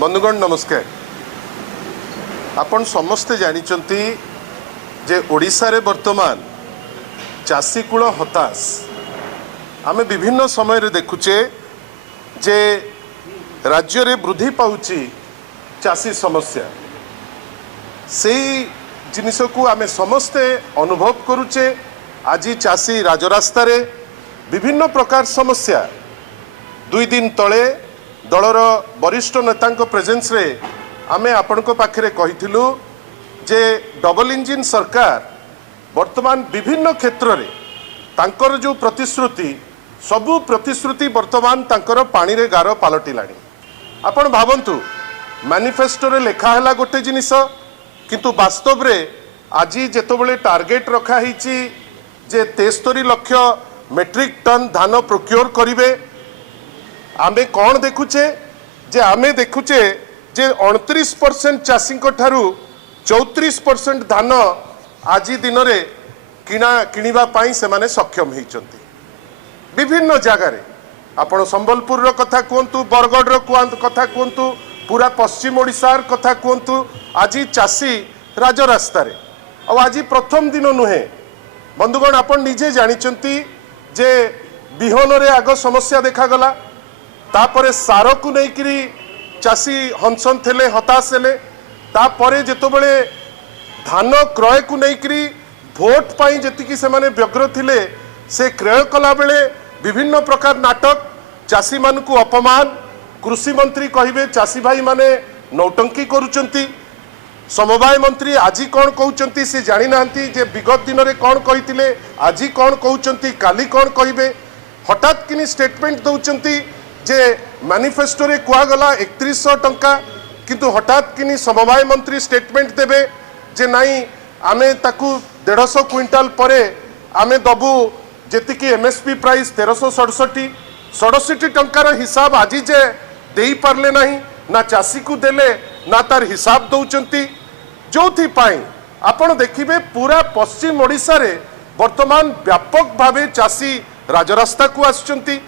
बंधुगण नमस्कार। आपण समस्ते जानिचंती जे ओडिशा रे वर्तमान चाषी कूल हताश। आमे विभिन्न समय रे देखुचे जे राज्य रे वृद्धि पाउची चाषी समस्या। से जिनिस को आमे समस्ते अनुभव करुचे। आज चाषी राजरास्ता रे विभिन्न प्रकार समस्या। 2 दिन तले दलर वरिष्ठ नेता प्रेजेंस रे आमे आपनको पाखरे कहिथिलु जे डबल इंजिन सरकार वर्तमान विभिन्न क्षेत्र रे तांकर जो प्रतिश्रुति सबु प्रतिश्रुति वर्तमान तांकर पानी रे गार पालटिलाणी। आपण भावंतु मैनिफेस्टो रे लेखा हला गोटे जिनिस किंतु वास्तव रे आज जेतबेले टार्गेट रखा हिची जे 73 लाख मेट्रिक टन धान प्रोक्योर करिवे। आमे कौन देखुचे जे आमे देखुचे जे 29% चाषी ठारू 34% धान आज दिन रे किणवा पाई से माने सक्षम होइचंती। विभिन्न जगह रे आपण संबलपुर रो कथा कहतु, बरगढ़ रो कथा कहतु, पूरा पश्चिम ओडिशार कथा कहतु। आज चाषी राजरास्ता रे आज प्रथम दिन नुहे बंधुगण। आपण निजे जानिचंती जे बिहन रे आग समस्या देखा गला, तापरे सार को लेकिरी चाषी हंसन थे हताश हेले। तापरे जेतबेले धान क्रय को लेकिरी भोट पाई जेतिकी से माने व्यग्र थिले से क्रय कला बेले विभिन्न प्रकार नाटक, चाषी मान को अपमान। कृषि मंत्री कहिबे चाषी भाई माने नौटंकी करूचंती। समवाय मंत्री आज कौन कहउचंती से जानि नांती जे विगत दिन रे कौन कहिथिले, आज कौन कहउचंती, काली कौन कहिबे। हठात किनी स्टेटमेंट दउचंती जे मैनिफेस्टो रे कुआ गला 3100 टंका, किंतु हठात किनी समवाय मंत्री स्टेटमेंट देबे जे नाई आमे ताकू 150 क्विंटाल परे आमे दबु जेतिकी एमएसपी प्राइस 1367 टंकार हिसाब आज जे देई पारले नहीं ना चाषी को देले ना तार हिसाब दउचंती। जोथि पाई आपण देखिबे पूरा पश्चिम ओडिशा रे वर्तमान व्यापक भावे चाषी राजरास्ता को आसचंती।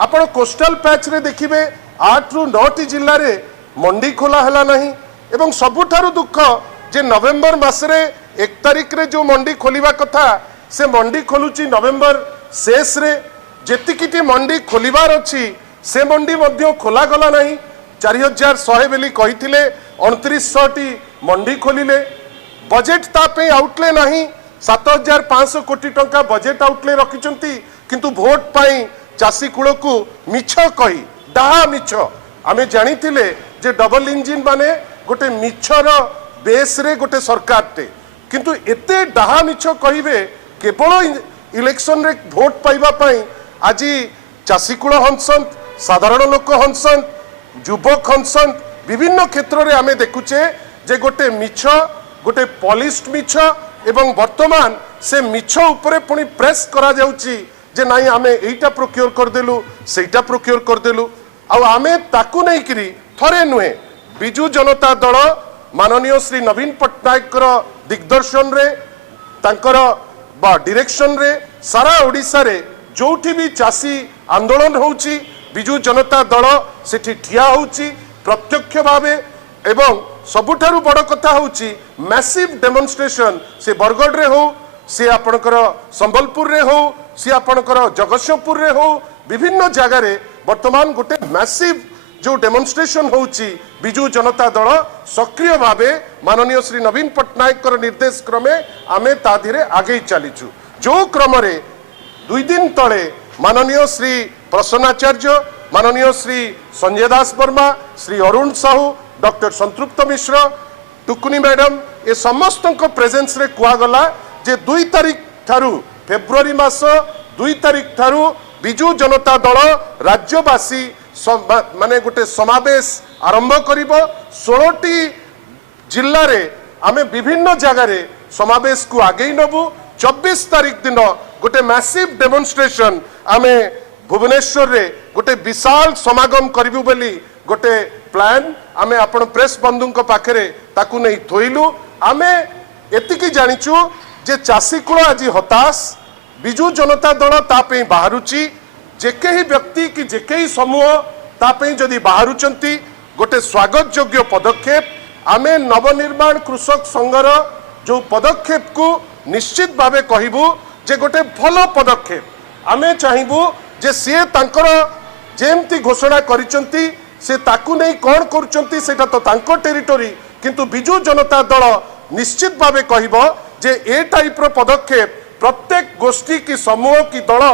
आपण कोस्टल पैच रे देखिबे 8 रु 9 जिल्ला रे मंडी खोला हला नहीं। एवं सबुठारु दुख जे नवेम्बर मासरे 1 तारिख रे जो मंडी खोलिबा कथा से मंडी खोलुची नवेम्बर शेष रे। जेतिकिटी मंडी खोलिबार अछि से मंडी मध्य खोला गला नहीं। 4100 बेली कहिथिले 2900 टी मंडी खोलिले। बजेट तापे आउटले नहीं। 7500 कोटी टंका बजेट आउटले रखिचंती, किंतु भोट पाई चाषी कूल को मिछ कही डाहा मिछ। आमे जानिथिले जे डबल इंजिन माने गोटे मिछर बेस रे गोटे सरकार टे, किंतु एते डाहा मिछ कहिबे केवल इलेक्शन रे भोट पाइबा पाई। आज चाषी कूल हंसन, साधारण लोक हंसन, युवक हंसन, विभिन्न क्षेत्र रे आमे देखुचे जे गोटे मिछ, गोटे पॉलिश्ड मिछ। एवं वर्तमान से मिछ उपरे पुनी प्रेस करा जाउची जे नाई आमे एइटा प्रोक्योर कर देलु, सेइटा प्रोक्योर कर देलु। आ आमे ताकू नै करी थरे नुहे बिजू जनता दल माननीय श्री नवीन पट्टनायक दिग्दर्शन रे तांकर बा डायरेक्शन रे सारा ओडिशा रे जोठी भी चाषी आंदोलन होउची बिजू जनता दल सेठी ठिया होउची प्रत्यक्ष भावे। एवं सबुठारु बड़ कथा होउची मैसिव डेमोन्स्ट्रेशन से बरगढ़ रे हो, से आपणकर संबलपुर रे हो, सी आपणकर जगतसिंहपुर रे हो, विभिन्न जगह रे वर्तमान गोटे मैसिव जो डेमोन्स्ट्रेशन होउची बिजू जनता दल सक्रिय भावे माननीय श्री नवीन पट्टनायक निर्देश क्रमे आमे ता धीरे आगे चलीचु। जो क्रम रे 2 दिन तले माननीय श्री प्रसन्नाचार्य, माननीय श्री संजय दास वर्मा, श्री अरुण साहू, डॉक्टर संतृप्त मिश्र, टुकुनी मैडम ए समस्त प्रेजेंस रे कुआ गला जे 2 तारिख ठारू फेब्रुआरी मास 2 तारिख ठारू बिजू जनता दल राज्यवासी माने गोटे समावेश आरंभ करिब। 16टी जिल्ला रे आमे विभिन्न जगह रे समावेश को आगे नबु। 24 तारिख दिन गोटे मैसिव डेमोन्स्ट्रेशन आमे भुवनेश्वर रे गोटे विशाल समागम करिबु बोली गोटे प्लान आमे आपण प्रेस बंधुक पाखरे ताकू नहीं थोइलु। आमे एतिकी जानिचु जे चाषी कूल आज हताश। बिजू जनता दल तापे बाहरुची जेके ही व्यक्ति कि जेके ही समूह तापे जदि बाहरुचंती गोटे स्वागत योग्य पदक्षेप आमे नवनिर्माण कृषक संघर जो पदक्षेप को निश्चित भावे कहबू जे गोटे भल पदक्षेप आमे चाहबू जे सी तांकर जेमती घोषणा करिसंती से ताकू नहीं कौन करुचंती सेटा तो तांको टेरिटोरी किंतु बिजू जनता दल निश्चित भावे कहबो जे ए टाइप रो पदक्षेप प्रत्येक गोष्ठी की समूह की दल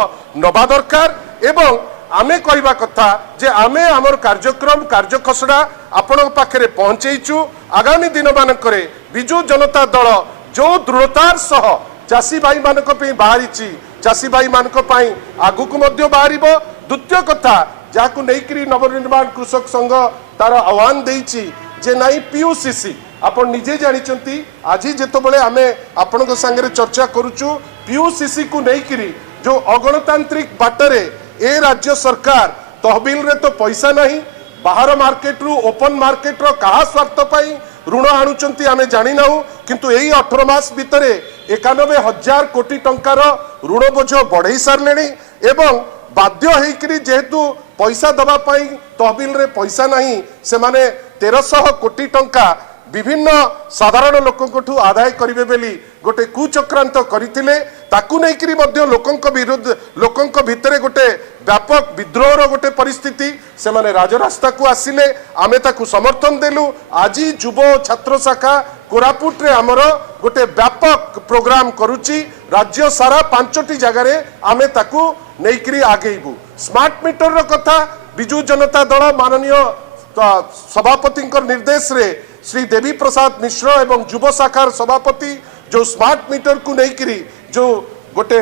नबा दरकार एवं आमे कहवा कथा जे आमे आमर कार्यक्रम कार्यखसड़ा आपण पाखे पहुंचेचु आगामी दिन मानकरे बिजू जनता दल जो दृढ़तार सह चाषी भाई मानक पे बाहरी चाषी भाई मानक पे आगु को मध्य बाहरिबो। द्वितीय कथा जाकु नेकरी नवनिर्माण कृषक संघ तार आह्वान देइछि जे नाई पीयूसीसी आपण निजे जानिचंती आज जेतबेले आमे आपनक संगे चर्चा करूचु पीयूसीसी को नेकरी जो अगणतांत्रिक बाटरे ए राज्य सरकार तहबिल रे तो पैसा नहीं बाहर मार्केट रु ओपन मार्केट रो कहा स्वार्थ पाई ऋण आणुचंती आमे जानि नाहु किंतु एई 18 मास भितरे 91,000 कोटी टंकार ऋण बोझ बढ़ई सारलेनी एवं बाध्य होइकरी जेहेतु पैसा दबा पाई तहबिल रे पैसा नहीं से माने 1300 कोटी टंका विभिन्न साधारण लोकंकठू आदाय करिवे बेली गोटे कुचक्रांत करिथिले ताकू नै करी मध्य लोकंक विरुद्ध लोकंक भितरे गोटे व्यापक विद्रोह रो गोटे परिस्थिति से माने राजरास्ता को आसिले आमे ताकू समर्थन देलु। आज युव छात्र शाखा कोरापुट रे हमर गोटे व्यापक प्रोग्राम करूची राज्य सारा 5टी जगह रे आमे ताकू नै करी आगेइबु। स्मार्ट मीटर रो कथा बिजू जनता दल माननीय सभापति निर्देश रे श्री देवी प्रसाद मिश्र एवं युव शाखार सभापति जो स्मार्ट मीटर को लेकरी जो गोटे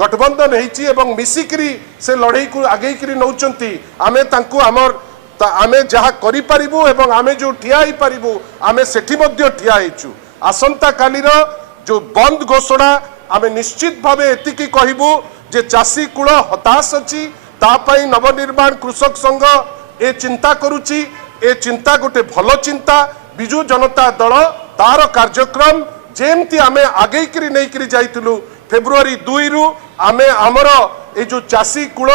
गठबंधन होती एवं मिसिकरी से लड़ई को आगे नौचंती आमे तांको आमे जहाँ करि परिबु एवं आमे जो ठिया ही परिबु आमे सेठी मध्य ठिया हेचु। आसंता कालीर जो बंद घोषणा आमे निश्चित भावे एतिकी कहबू जे चाषी कूल हताश अछि तापई नवनिर्माण कृषक संघ ए चिंता करुची ए चिंता गोटे भल चिंता बिजू जनता दल तार कार्यक्रम जेमती आमे आगे करी नहीं करी जाइतलु फेब्रुआरी 2 रु आमे आमर ए जो चाषी कूल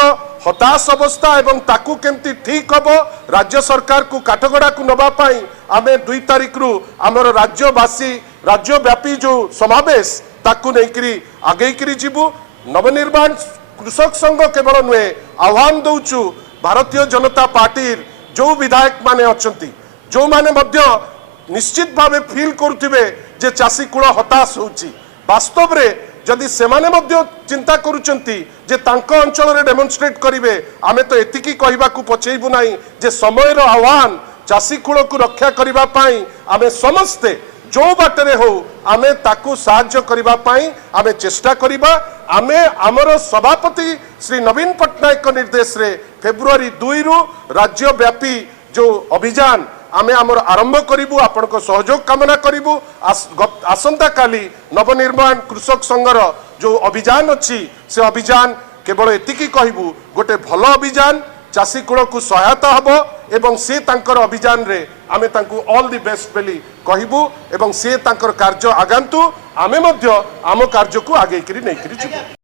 हताश अवस्था एवं ताकू केमती ठीक हबो राज्य सरकार को काठगड़ा को नबा पाई आमे 2 तारिख रु आमर राज्यवासी राज्यव्यापी जो समावेश ताकू नहीं करी आगे करी जीवु। नवनिर्माण कृषक संघ केवल नुहे आह्वान दउचु भारतीय जनता पार्टी जो विधायक माने अछंती जो माने मध्य निश्चित भावे फील करुथिबे जे चाषी कूल हताश होउची वास्तव रे जदि सेमाने मध्य चिंता करुचंती जे तांको अंचल रे डेमोन्स्ट्रेट करिवे आमे तो एतिकी कहबा को पछेइबु नाही जे समय रो आह्वान चाषी कूल को रक्षा करिबा पाई आमे समस्ते जो बाटरे हो आमे ताकू साहाय्य करिबा पाई आमे चेष्टा करिबा। आमे आमर सभापति श्री नवीन पट्टनायक निर्देश रे फेब्रुआरी 2 रु राज्यव्यापी जो अभियान आमे आमर आरंभ करिबु आपण को सहयोग कामना करिबु। आसंता काली नवनिर्माण कृषक संघर जो अभियान अछि से अभियान केवल एतिकी कहबु गोटे भल अभियान चाषी कूल को सहायता हबो एवं से तांकर अभियान रे आमे तांकु ऑल द बेस्ट बेली कहबु एवं से तांकर कार्य आगांतु आमे मध्य आम कार्य को आगे करी नहीं करी जिबु।